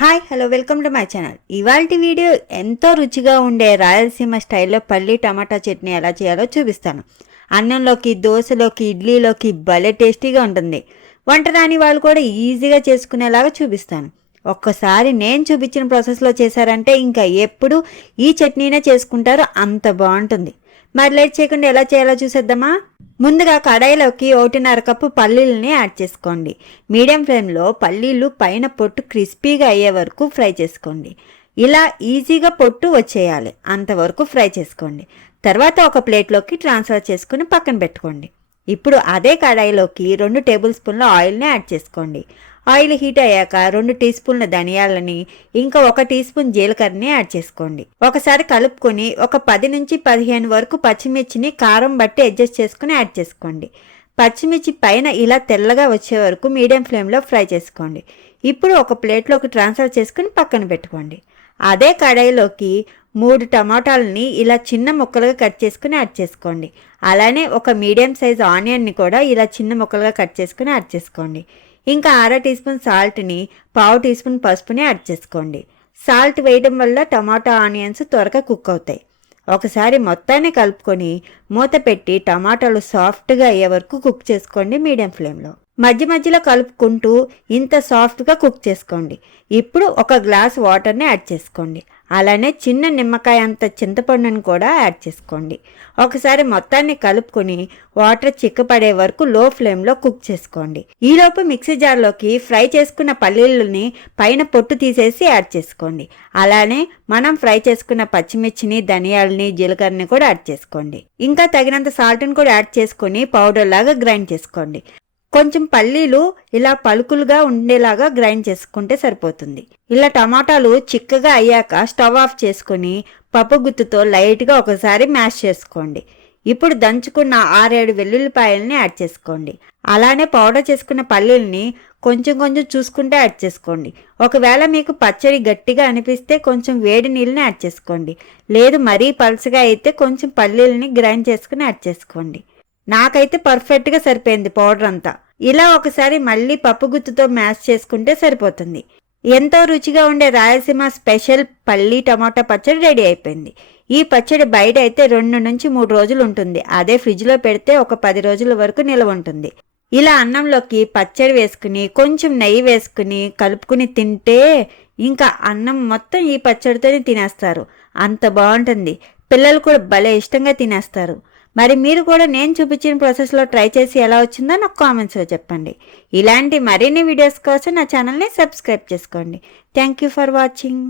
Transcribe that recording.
Hi hello welcome to my channel. ఇవాళ video ఎంతో రుచిగా ఉండే రాయలసీమ స్టైల్లో పల్లి టమాటా చట్నీ ఎలా చేయాలో చూపిస్తాను. అన్నంలోకి దోశలోకి ఇడ్లీలోకి భలే టేస్టీగా ఉంటుంది. వంట రాని వాళ్ళు కూడా ఈజీగా చేసుకునేలాగా చూపిస్తాను. ఒక్కసారి నేను చూపించిన ప్రాసెస్లో చేశారంటే ఇంకా ఎప్పుడు ఈ చట్నీనే చేసుకుంటారో అంత బాగుంటుంది. మరి లేట్ చేయకుండా ఎలా చేయాలో చూసేద్దామా? ముందుగా కడాయిలోకి ఒకటిన్నర కప్పు పల్లీలని యాడ్ చేసుకోండి. మీడియం ఫ్లేమ్లో పల్లీలు పైన పొట్టు క్రిస్పీగా అయ్యే వరకు ఫ్రై చేసుకోండి. ఇలా ఈజీగా పొట్టు వచ్చేయాలి. అంతవరకు ఫ్రై చేసుకోండి. తర్వాత ఒక ప్లేట్లోకి ట్రాన్స్ఫర్ చేసుకుని పక్కన పెట్టుకోండి. ఇప్పుడు అదే కడాయిలోకి రెండు టేబుల్ స్పూన్ల ఆయిల్ని యాడ్ చేసుకోండి. ఆయిల్ హీట్ అయ్యాక రెండు టీ స్పూన్ల ధనియాలని ఇంకా ఒక టీ స్పూన్ జీలకర్రని యాడ్ చేసుకోండి. ఒకసారి కలుపుకొని ఒక పది నుంచి పదిహేను వరకు పచ్చిమిర్చిని కారం బట్టి అడ్జస్ట్ చేసుకుని యాడ్ చేసుకోండి. పచ్చిమిర్చి పైన ఇలా తెల్లగా వచ్చే వరకు మీడియం ఫ్లేమ్లో ఫ్రై చేసుకోండి. ఇప్పుడు ఒక ప్లేట్లోకి ట్రాన్స్ఫర్ చేసుకుని పక్కన పెట్టుకోండి. అదే కడాయిలోకి మూడు టమాటాలని ఇలా చిన్న ముక్కలుగా కట్ చేసుకుని యాడ్ చేసుకోండి. అలానే ఒక మీడియం సైజ్ ఆనియన్ని కూడా ఇలా చిన్న ముక్కలుగా కట్ చేసుకుని యాడ్ చేసుకోండి. ఇంకా అర టీ స్పూన్ సాల్ట్ని పావు టీ స్పూన్ పసుపుని యాడ్ చేసుకోండి. సాల్ట్ వేయడం వల్ల టమాటా ఆనియన్స్ త్వరగా కుక్ అవుతాయి. ఒకసారి మొత్తాన్ని కలుపుకొని మూత పెట్టి టమాటాలు సాఫ్ట్గా అయ్యే వరకు కుక్ చేసుకోండి మీడియం ఫ్లేమ్లో. మధ్య మధ్యలో కలుపుకుంటూ ఇంత సాఫ్ట్గా కుక్ చేసుకోండి. ఇప్పుడు ఒక గ్లాస్ వాటర్ని యాడ్ చేసుకోండి. అలానే చిన్న నిమ్మకాయ అంత చింతపండుని కూడా యాడ్ చేసుకోండి. ఒకసారి మొత్తాన్ని కలుపుకొని వాటర్ చిక్కపడే వరకు లో ఫ్లేమ్లో కుక్ చేసుకోండి. ఈలోపు మిక్సీ జార్లోకి ఫ్రై చేసుకున్న పల్లీలని పైన పొట్టు తీసేసి యాడ్ చేసుకోండి. అలానే మనం ఫ్రై చేసుకున్న పచ్చిమిర్చిని ధనియాలని జీలకర్రని కూడా యాడ్ చేసుకోండి. ఇంకా తగినంత సాల్ట్ని కూడా యాడ్ చేసుకొని పౌడర్ లాగా గ్రైండ్ చేసుకోండి. కొంచెం పల్లీలు ఇలా పలుకులుగా ఉండేలాగా గ్రైండ్ చేసుకుంటే సరిపోతుంది. ఇలా టమాటాలు చిక్కగా అయ్యాక స్టవ్ ఆఫ్ చేసుకుని పప్పు గుత్తుతో లైట్గా ఒకసారి మ్యాష్ చేసుకోండి. ఇప్పుడు దంచుకున్న ఆరేడు వెల్లుల్లిపాయల్ని యాడ్ చేసుకోండి. అలానే పౌడర్ చేసుకున్న పల్లీలని కొంచెం కొంచెం చూసుకుంటే యాడ్ చేసుకోండి. ఒకవేళ మీకు పచ్చడి గట్టిగా అనిపిస్తే కొంచెం వేడి నీళ్ళని యాడ్ చేసుకోండి. లేదు మరీ పలుసగా అయితే కొంచెం పల్లీలని గ్రైండ్ చేసుకుని యాడ్ చేసుకోండి. నాకైతే పర్ఫెక్ట్గా సరిపోయింది పౌడర్ అంతా. ఇలా ఒకసారి మళ్ళీ పప్పు గుత్తుతో మ్యాష్ చేసుకుంటే సరిపోతుంది. ఎంతో రుచిగా ఉండే రాయలసీమ స్పెషల్ పల్లి టమాటా పచ్చడి రెడీ అయిపోయింది. ఈ పచ్చడి బయట అయితే రెండు నుంచి మూడు రోజులు ఉంటుంది. అదే ఫ్రిడ్జ్లో పెడితే ఒక పది రోజుల వరకు నిల్వ ఉంటుంది. ఇలా అన్నంలోకి పచ్చడి వేసుకుని కొంచెం నెయ్యి వేసుకుని కలుపుకుని తింటే ఇంకా అన్నం మొత్తం ఈ పచ్చడితోనే తినేస్తారు. అంత బాగుంటుంది. పిల్లలు కూడా భలే ఇష్టంగా తినేస్తారు. మరి మీరు కూడా నేను చూపించిన ప్రాసెస్లో ట్రై చేసి ఎలా వచ్చిందో నాకు కామెంట్స్లో చెప్పండి. ఇలాంటి మరిన్ని వీడియోస్ కోసం నా ఛానల్ని సబ్స్క్రైబ్ చేసుకోండి. Thank you for watching